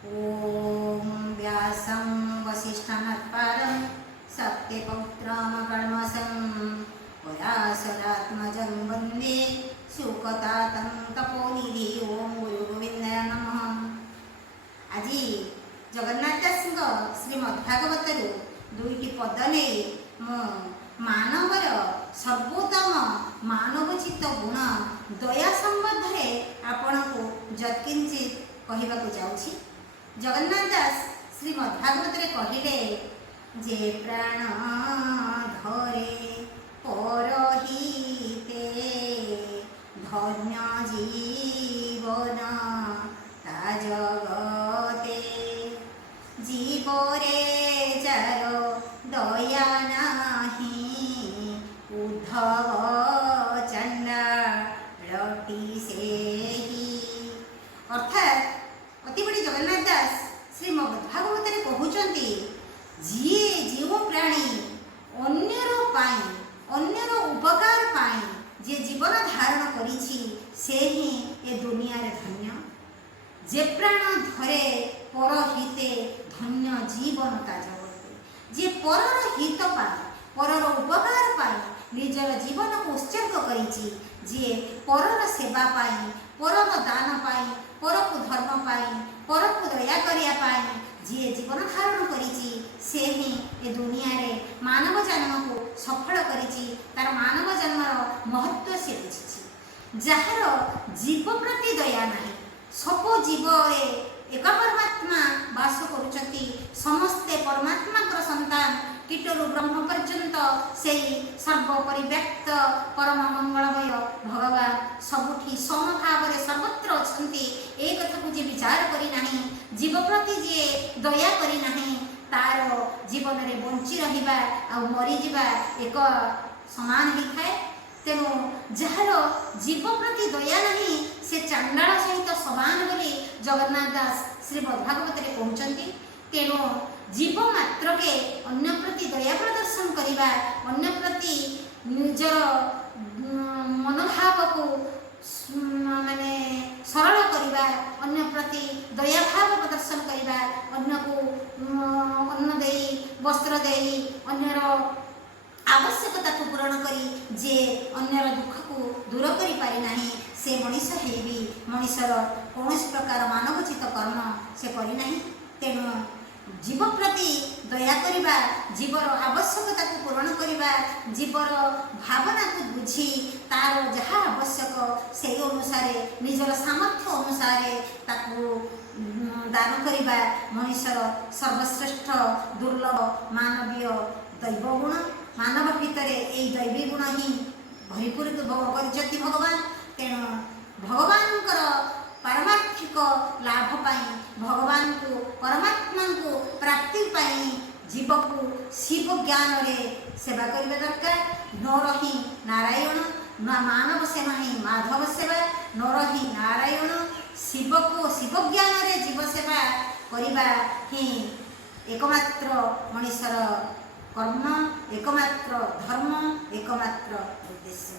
ॐ व्यासं वसिष्ठनत्पारं सत्यपौत्रमकल्मषं व्यासरात्मजं वन्दे सुकतातं तपोनिधि। ओम गुरु गोविंदाय नमः। आज जगन्नाथ दास श्रीमद्भागवत दुईटी पद नहीं मानवर सर्वोत्तम मानवचित गुण दया संबंध में आपण को यत्किंचित कहवाक जाऊँगी। जगन्नाथ दास श्रीमद्भागवत कहले जे प्राण धरे परहिते धन्य जीवन ता जगते जीवरे जार दया नाही उद्धव चंडालटी सेही। अर्थात अति बड़ी जगन्नाथ दास श्रीमद्भागवत कहते जी जीव प्राणी अन्यर उपकार पाई जे जीवन धारण करिछि से ही ए दुनिया रे धन्य। जे प्राण धरे पर हिते धन्य जीवन ता जगते। जे परर हित पाई परर उपकार पाई निजर जीवन को उत्सर्ग करिछि जे परर सेवा पाई परर दान पाई पर को धर्म पाई पर को दया करिया पाई जी जीवन धारण करिछि से ही ए दुनिया रे मानव जन्म को सफल करिछि। तार मानव जन्मर महत्व से बुझिछि। जହାର जीव प्रति दया नहीं सब जीव एक परमात्मा वास करुचंती समस्ते परमात्मा संतान कीटरु ब्रह्म पर्यंत से सर्वपरिव्याप्त परम मंगलमय भगवान सबुठी समभाव सर्वत्र अछंती। एक कथा को जे विचार करी नहीं जीव प्रति जे दया करी नहीं तार जीवन रे बंची रहिबा आ मरी जिबा एक समान ही थाए। तेणु जार जीव प्रति दया नहीं से चांडाल सहित समान बोली जगन्नाथ दास श्रीमद्भागवत कहते। तेणु जीव मात्र के अन्य प्रति दया प्रदर्शन करवा अन्य प्रति निजर मनोभाव को माने सरल करवा अन्य प्रति दया भाव प्रदर्शन करवा अन्य को अन्न दे वस्त्र दे अन्यर आवश्यकता को पूरण करी जे अन्यर दुख को दूर करि पारि नाही से मनीष है भी मनीषर कौन प्रकार मानवचित कर्म से करी नाही। तेणु जीव प्रति दया करिबा जीवर आवश्यकता को पूरण करिबा जीवर भावना को बुझी तार जहा आवश्यक से अनुसार निजर सामर्थ्य अनुसार ताकू दान करिबा मनीषर सर्वश्रेष्ठ दुर्लभ मानवीय दैव गुण। मानव भितर यही दैवी गुण ही भरपूर करजती भगवान। तेणु भगवान पारमार्थिक लाभ पाई भगवान को परमात्मा को प्राप्ति पाई जीव को शिव ज्ञान रे सेवा करने दरकार। न रही नारायण न मानव सेवा ही माधव सेवा न रही नारायण शिव को शिव ज्ञान रे जीव सेवा करवा ही एकमात्र मनीषर कर्म एकमात्र धर्म एकमात्र उद्देश्य।